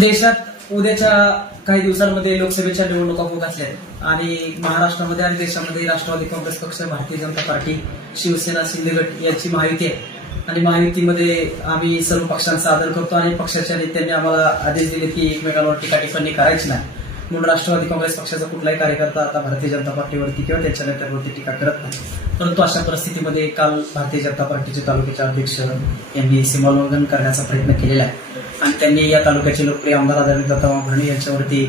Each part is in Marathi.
देशात उद्याच्या काही दिवसांमध्ये लोकसभेच्या निवडणुका होत असल्या आणि महाराष्ट्रामध्ये आणि देशामध्ये राष्ट्रवादी काँग्रेस पक्ष भारतीय जनता पार्टी शिवसेना शिंदेगड यांची माहिती आहे. आणि महायुतीमध्ये आम्ही सर्व पक्षांचा आदर करतो आणि पक्षाच्या नेत्यांनी आम्हाला आदेश दिले की एकमेकांवर टीका टिप्पणी करायची नाही. म्हणून राष्ट्रवादी काँग्रेस पक्षाचा कुठलाही कार्यकर्ता आता भारतीय जनता पार्टीवरती किंवा त्यांच्या नेत्यांवरती टीका करत नाही. परंतु अशा परिस्थितीमध्ये काल भारतीय जनता पार्टीचे तालुक्याचे अध्यक्ष यांनी सीमाोल्लंघन करण्याचा प्रयत्न केलेला आहे. आणि त्यांनी या तालुक्याचे लोकप्रिय आमदार आदरणीय दत्ताराम भरणे यांच्यावरती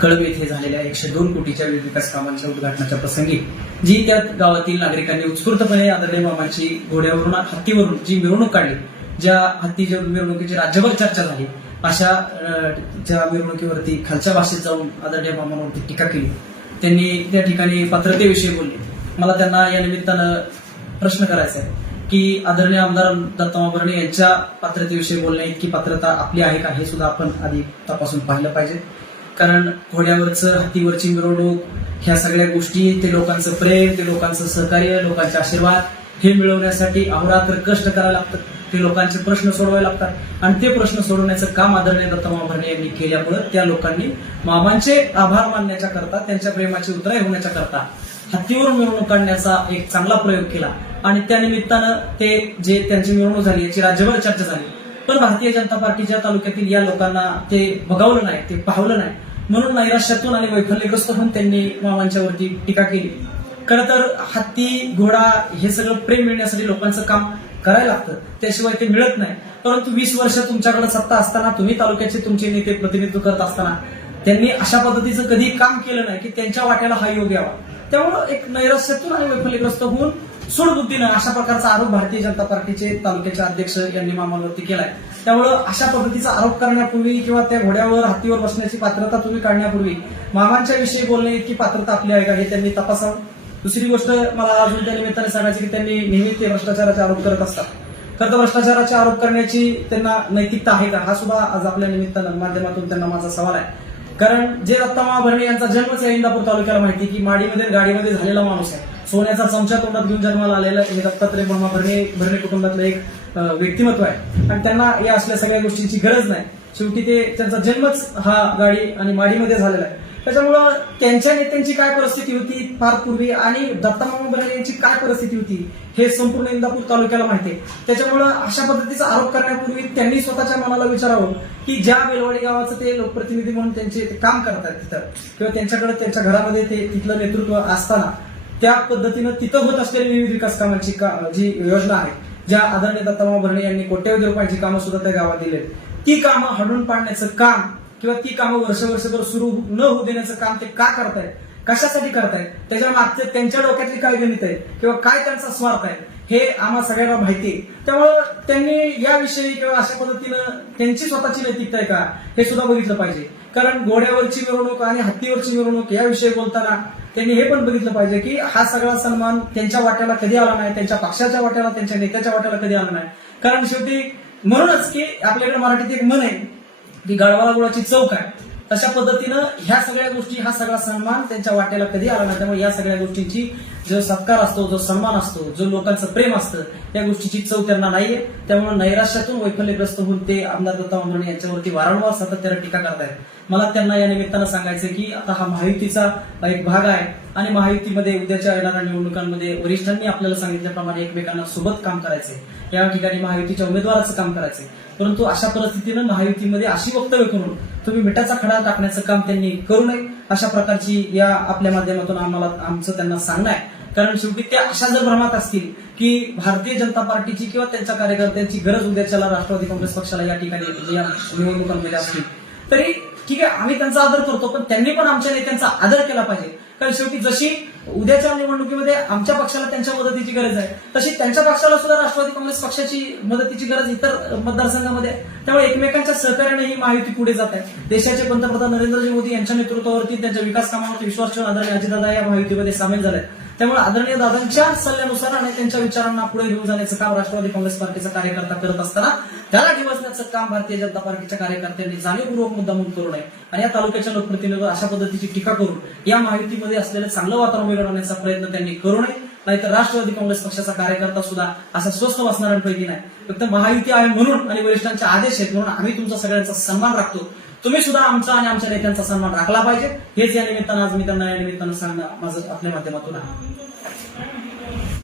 कळब येथे झालेल्या एकशे दोन कोटीच्या विकास कामांच्या उद्घाटनाच्या प्रसंगी जी त्या गावातील नागरिकांनी उत्स्फूर्तपणे आदरणीय मामाची घोड्यावरून हत्तीवरून जी मिरवणूक काढली ज्या हत्तीच्या मिरवणुकीची राज्यभर चर्चा झाली अशा अं, मिरवणुकीवरती खालच्या भाषेत जाऊन आदरणीय मामांवरती टीका केली. त्यांनी त्या ठिकाणी पात्रतेविषयी बोलले. मला त्यांना या निमित्तानं प्रश्न करायचा आहे की आदरणीय आमदार दत्तमा भरणे यांच्या पात्रतेविषयी बोलणे इतकी पात्रता आपली आहे का हे सुद्धा आपण आधी तपासून पाहिलं पाहिजे. कारण घोड्यावरचं हत्तीवरची मिरवणूक ह्या सगळ्या गोष्टी ते लोकांचं प्रेम ते लोकांचं सहकार्य लोकांचे आशीर्वाद हे मिळवण्यासाठी अहोरात्र कष्ट करावे लागतात. ते लोकांचे प्रश्न सोडवावे लागतात. आणि ते प्रश्न सोडवण्याचं काम आदरणीय दत्ता भरणे यांनी केल्यामुळे त्या लोकांनी मामांचे आभार मानण्याच्या करता त्यांच्या प्रेमाची उतराई होण्याच्या करता हत्तीवर मिरवणूक काढण्याचा एक चांगला प्रयोग केला. आणि त्या निमित्तानं ते जे त्यांची मिरवणूक झाली याची राज्यभर चर्चा झाली. पण भारतीय जनता पार्टीच्या तालुक्यातील या लोकांना ते बघावलं नाही ते पाहलं नाही म्हणून नैराश्यातून आणि वैफल्यग्रस्त होऊन त्यांनी मामांच्यावरती टीका केली. खरं तर हत्ती घोडा हे सगळं प्रेम मिळण्यासाठी लोकांचं काम करायला लागतं. त्याशिवाय ते मिळत नाही. परंतु वीस वर्ष तुमच्याकडे सत्ता असताना तुम्ही तालुक्याचे तुमचे नेते प्रतिनिधित्व करत असताना त्यांनी अशा पद्धतीचं कधी काम केलं नाही की त्यांच्या वाट्याला हा योग यावा. त्यामुळं एक नैराश्यातून आणि वैफल्यग्रस्त होऊन सूडबुद्धीनं अशा प्रकारचा आरोप भारतीय जनता पार्टीचे तालुक्याचे अध्यक्ष यांनी मामांवरती केलाय. त्यामुळं अशा पद्धतीचा आरोप करण्यापूर्वी किंवा त्या घोड्यावर हत्तीवर बसण्याची पात्रता तुम्ही काढण्यापूर्वी मामांच्या विषयी बोलणे इतकी पात्रता आपली आहे का हे त्यांनी तपासावं? दुसरी गोष्ट मला अजून त्या निमित्ताने सांगायची की त्यांनी नेहमी ते भ्रष्टाचाराचे आरोप करत असतात. तर भ्रष्टाचाराचे आरोप करण्याची त्यांना नैतिकता आहे का? हा सुद्धा आज आपल्या निमित्तानं माध्यमातून त्यांना माझा सवाल आहे. कारण जे दत्ता भरणे यांचा जन्मच आहे इंदापूर तालुक्याला माहिती की माडीमध्ये गाडीमध्ये झालेला माणूस आहे. सोन्याचा चमचा तोंडात घेऊन जन्माला आलेला हे दत्तात्रय ब्रह्मा भरणे भरणे कुटुंबातलं एक व्यक्तिमत्व आहे. आणि त्यांना या असल्या सगळ्या गोष्टींची गरज नाही. शेवटी ते त्यांचा जन्मच हा गाडी आणि माडीमध्ये झालेला आहे. त्याच्यामुळं त्यांच्या नेत्यांची काय परिस्थिती होती फार पूर्वी आणि दत्तामामा भरणे यांची काय परिस्थिती होती हे संपूर्ण इंदापूर तालुक्याला माहिती आहे त्याच्यामुळं अशा पद्धतीचा आरोप करण्यापूर्वी त्यांनी स्वतःच्या मनाला विचारावं की ज्या बेलवाडी गावाचं ते लोकप्रतिनिधी म्हणून त्यांचे ते काम करतात तिथं किंवा त्यांच्याकडे त्यांच्या घरामध्ये ते तिथलं नेतृत्व असताना त्या पद्धतीनं तिथं होत असलेली विविध विकास कामांची का- जी योजना आहे ज्या आदरणीय दत्तामा भरणे यांनी कोट्यवधी रुपयांची कामं सुद्धा त्या गावात दिली आहेत. ती कामं हडून पाडण्याचं काम किंवा ती कामं वर्ष वर्षभर सुरू न होऊ देण्याचं काम ते का करतायत कशासाठी करतायत त्याच्या मागचे त्यांच्या डोक्यातली काय गणित आहे? किंवा काय त्यांचा स्वार्थ आहे? हे आम्हा सगळ्यांना माहिती आहे. त्यामुळं त्यांनी याविषयी किंवा अशा पद्धतीनं त्यांची स्वतःची नैतिकता आहे का? हे सुद्धा बघितलं पाहिजे. कारण घोड्यावरची मिरवणूक आणि हत्तीवरची मिरवणूक याविषयी बोलताना त्यांनी हे पण बघितलं पाहिजे की हा सगळा सन्मान त्यांच्या वाट्याला कधी आला नाही? त्यांच्या पक्षाच्या वाट्याला त्यांच्या नेत्याच्या वाट्याला कधी आला नाही? कारण शेवटी म्हणूनच की आपल्याकडे मराठीत एक मन आहे की गळवाला गुळाची चौक आहे. तशा पद्धतीनं ह्या सगळ्या गोष्टी हा सगळा सन्मान त्यांच्या वाट्याला कधी आला नाही. त्यामुळे या सगळ्या गोष्टींची जो सत्कार असतो जो सन्मान असतो जो लोकांचं प्रेम असतं या गोष्टीची चव त्यांना नाहीये. त्यामुळे नैराश्यातून वैफल्यग्रस्त होऊन ते आमदार दत्ता मांडणे यांच्यावरती वारंवार सातत्यानं टीका करतायत. मला त्यांना या निमित्तानं सांगायचं की आता हा महायुतीचा एक भाग आहे. आणि महायुतीमध्ये उद्याच्या येणाऱ्या निवडणुकांमध्ये वरिष्ठांनी आपल्याला सांगितल्याप्रमाणे एकमेकांना सोबत काम करायचे. या ठिकाणी महायुतीच्या उमेदवाराचं काम करायचे. परंतु अशा परिस्थितीनं महायुतीमध्ये अशी वक्तव्य करून तुम्ही मिठाचा खडा टाकण्याचं काम त्यांनी करू नये अशा प्रकारची या आपल्या माध्यमातून आम्हाला आमचं त्यांना सांगणं आहे. कारण शेवटी त्या अशा जर भ्रमात असतील की भारतीय जनता पार्टीची किंवा त्यांच्या कार्यकर्त्यांची गरज उद्याच्याला राष्ट्रवादी काँग्रेस पक्षाला या ठिकाणी या निवडणुकांमध्ये असतील तरी ठीक आहे आम्ही त्यांचा आदर करतो पण त्यांनी पण आमच्या नेत्यांचा आदर केला पाहिजे. कारण शेवटी जशी उद्याच्या निवडणुकीमध्ये आमच्या पक्षाला त्यांच्या मदतीची गरज आहे तशी त्यांच्या पक्षाला सुद्धा राष्ट्रवादी काँग्रेस पक्षाची मदतीची गरज इतर मतदारसंघामध्ये आहे. त्यामुळे एकमेकांच्या सहकार्याने ही महायुती पुढे जात आहे. देशाचे पंतप्रधान नरेंद्रजी मोदी यांच्या नेतृत्वावरती त्यांच्या विकास कामावरती विश्वास ठेवून आदरणीय अजितदादा या महायुतीमध्ये सामील झाले त्यामुळे आदरणीय दादांच्या सल्ल्यानुसार आणि त्यांच्या विचारांना पुढे घेऊन जाण्याचं काम राष्ट्रवादी काँग्रेस पार्टीचा कार्यकर्ता करत असताना त्याला ठेवण्याचं काम भारतीय जनता पार्टीच्या कार्यकर्त्यांनी जाणीवपूर्वक मुद्दा म्हणून करू नये. आणि या तालुक्याच्या लोकप्रतिनिधीवर अशा पद्धतीची टीका करून या माहितीमध्ये असलेलं चांगलं वातावरण मिळवण्याचा प्रयत्न त्यांनी करू नये. नाहीतर राष्ट्रवादी काँग्रेस पक्षाचा कार्यकर्ता सुद्धा असा स्वस्त वाचणाऱ्यांपैकी नाही. फक्त महायुती आहे म्हणून आणि वरिष्ठांचे आदेश आहेत म्हणून आम्ही तुमचा सगळ्यांचा सन्मान राखतो. तुम्ही सुद्धा आमचा आणि आमच्या नेत्यांचा सन्मान राखला पाहिजे. हेच या निमित्तानं आज मी त्यांना या निमित्तानं सांगणं माझं आपल्या माध्यमातून आहे.